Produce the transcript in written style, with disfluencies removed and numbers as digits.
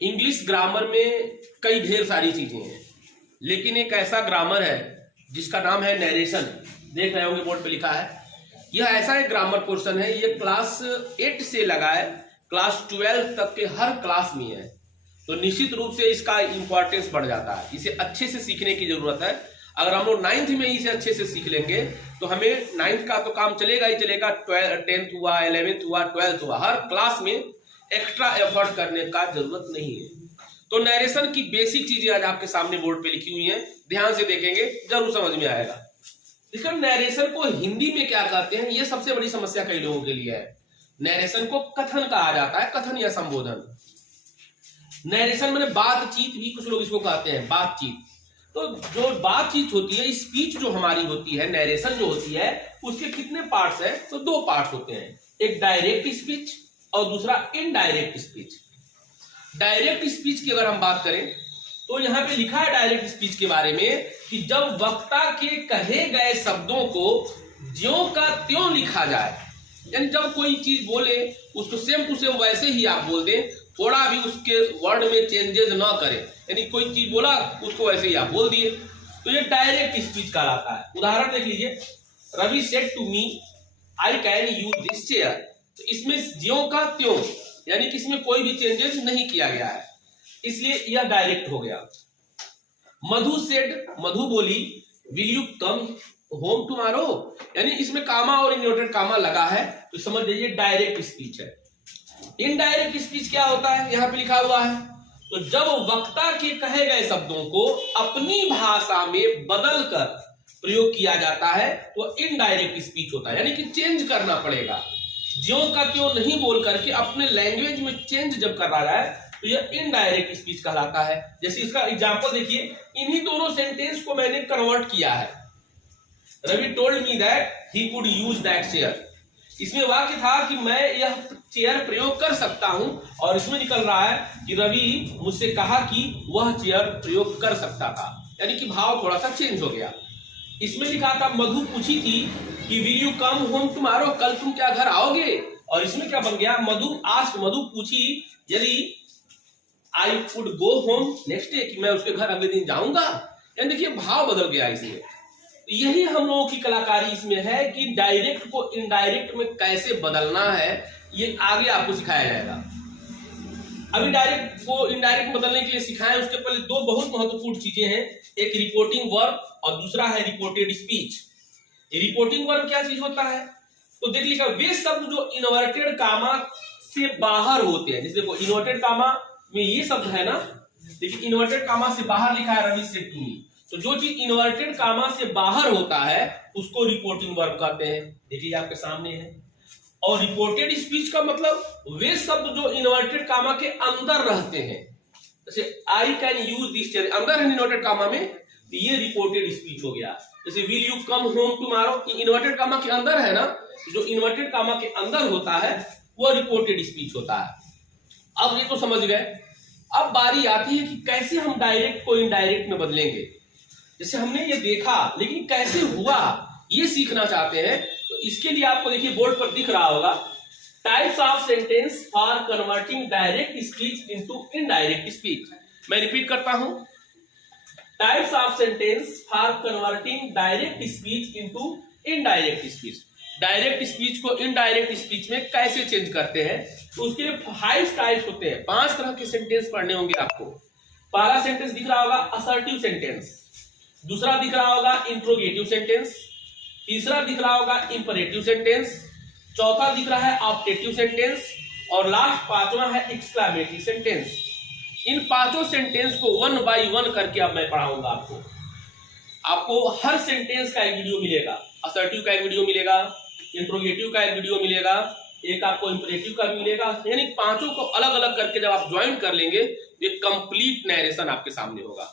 English grammar में कई ढेर सारी चीजें हैं, लेकिन एक ऐसा ग्रामर है जिसका नाम है नरेशन। देख रहे होंगे बोर्ड पे लिखा है। यह ऐसा एक ग्रामर पोर्शन है, ये क्लास 8 से लगा है क्लास 12 तक के हर क्लास में है। तो निश्चित रूप से इसका इंपॉर्टेंस बढ़ जाता है, इसे अच्छे से सीखने की जरूरत है। अगर हम लोग 9th में इसे अच्छे से सीख लेंगे तो हमें 9th का तो काम चलेगा ही चलेगा, 10th हुआ, 11th हुआ, 12th हुआ, हर क्लास में एक्स्ट्रा एफर्ट करने का जरूरत नहीं है। तो नरेशन की बेसिक चीजें आज आपके सामने बोर्ड पे लिखी हुई हैं, ध्यान से देखेंगे जरूर समझ में आएगा। इसका नरेशन को हिंदी में क्या कहते हैं, ये सबसे बड़ी समस्या कई लोगों के लिए है। नरेशन को कथन कहा जाता है, कथन या संबोधन। नरेशन मैंने बातचीत भी कुछ लोग इसको कहते हैं, बातचीत। तो जो बातचीत होती है, स्पीच जो हमारी होती है, नरेशन जो होती है, उसके कितने पार्ट्स हैं? तो 2 पार्ट्स होते हैं, एक डायरेक्ट स्पीच और दूसरा इनडायरेक्ट स्पीच। डायरेक्ट स्पीच की अगर हम बात करें तो यहां पे लिखा है डायरेक्ट स्पीच के बारे में कि जब वक्ता के कहे गए शब्दों को ज्यों का त्यों लिखा जाए, यानी जब कोई चीज बोले उसको सेम टू सेम वैसे ही आप बोल दें, थोड़ा भी उसके वर्ड में चेंजेस ना करें, यानी कोई चीज बोला उसको वैसे ही आप बोल दिए, तो ये डायरेक्ट स्पीच कहलाता है। उदाहरण देख लीजिए, Ravi said to me I can use this chair. तो इसमें ज्यों का त्यों, यानी कि इसमें कोई भी चेंजेस नहीं किया गया है, इसलिए यह डायरेक्ट हो गया। मधु सेड, मधु बोली, will you come home tomorrow, यानी इसमें कामा और इन्वर्टेड कामा लगा है, तो समझ लीजिए डायरेक्ट स्पीच है। इनडायरेक्ट स्पीच क्या होता है, यहां पे लिखा हुआ है, तो जब वक्ता के कहे गए शब्दों को अपनी भाषा में बदलकर प्रयोग किया जाता है तो इनडायरेक्ट स्पीच होता है, यानी कि चेंज करना पड़ेगा। ज्यों का त्यों नहीं बोल करके अपने लैंग्वेज में चेंज जब कर रहा है तो यह इनडायरेक्ट स्पीच कहलाता है। जैसे इसका एग्जांपल देखिए, इन्हीं दोनों सेंटेंस को मैंने कन्वर्ट किया है। Ravi told me that he could use that chair. इसमें वाक्य था कि मैं यह चेयर प्रयोग कर सकता हूं, और इसमें निकल रहा है कि रवि मुझसे कहा कि वह चेयर प्रयोग कर सकता था, यानी कि भाव थोड़ा सा चेंज हो गया। इसमें लिखा था मधु पूछी थी कि will you come home tomorrow, कल तुम क्या घर आओगे, और इसमें क्या बन गया, मधु आस्क्ड, मधु पूछी यदि I could go home next day, कि मैं उसके घर अगले दिन जाऊंगा। यानी देखिए भाव बदल गया इसमें। यही हम लोगों की कलाकारी इसमें है कि डायरेक्ट को इनडायरेक्ट में कैसे बदलना है, ये आगे आपको सिखाया जाएगा। अभी डायरेक्ट को इनडायरेक्ट बदलने के लिए सिखाएं, उसके पहले 2 बहुत महत्वपूर्ण चीजें हैं, एक रिपोर्टिंग वर्ब और दूसरा है रिपोर्टेड स्पीच। रिपोर्टिंग वर्ब क्या चीज होता है, तो देख लीजिएगा, वे शब्द जो इन्वर्टेड कामा से बाहर होते हैं। जैसे देखो इन्वर्टेड कामा में ये शब्द है ना, देखिए इन्वर्टेड कामा से बाहर लिखा है रवि सेड टू मी, तो जो चीज इन्वर्टेड कामा से बाहर होता है उसको रिपोर्टिंग वर्ब कहते हैं। देखिए आपके सामने है। और रिपोर्टेड स्पीच का मतलब वे शब्द जो इन्वर्टेड कामा के अंदर रहते हैं, जैसे आई कैन यूज दिस चेयर, अंदर है इन्वर्टेड कामा में, तो ये रिपोर्टेड स्पीच हो गया। जैसे will you come home tomorrow, ये इन्वर्टेड कामा के अंदर है ना, जो इन्वर्टेड कामा के अंदर होता है वो रिपोर्टेड स्पीच होता है। अब ये तो समझ गए। अब बारी आती है कि कैसे हम डायरेक्ट को इनडायरेक्ट में बदलेंगे। जैसे हमने ये देखा, लेकिन कैसे हुआ ये सीखना चाहते हैं, तो इसके लिए आपको देखिए बोर्ड पर दिख रहा होगा, types of sentence for converting direct speech into indirect speech. मैं रिपीट करता हूं, types of sentence for converting direct speech into indirect speech. Direct speech को इनडायरेक्ट स्पीच में कैसे चेंज करते हैं, तो उसके लिए 5 टाइप्स होते हैं, 5 तरह के सेंटेंस पढ़ने होंगे आपको। पहला सेंटेंस दिख रहा होगा असर्टिव सेंटेंस, दूसरा दिख रहा होगा इंट्रोगेटिव सेंटेंस, तीसरा दिख रहा होगा इंपरेटिव सेंटेंस, चौथा दिख रहा है ऑप्टेटिव सेंटेंस, और लास्ट 5वां है एक्सक्लेमेटरी सेंटेंस। इन 5 सेंटेंस को 1 बाय 1 करके अब मैं पढ़ाऊंगा आपको हर सेंटेंस का एक वीडियो मिलेगा, असर्टिव का एक वीडियो मिलेगा, इंट्रोगेटिव का एक वीडियो मिलेगा, एक आपको इंपरेटिव का भी मिलेगा, यानी 5 को अलग अलग करके जब आप ज्वाइन कर लेंगे, ये कंप्लीट नरेशन आपके सामने होगा।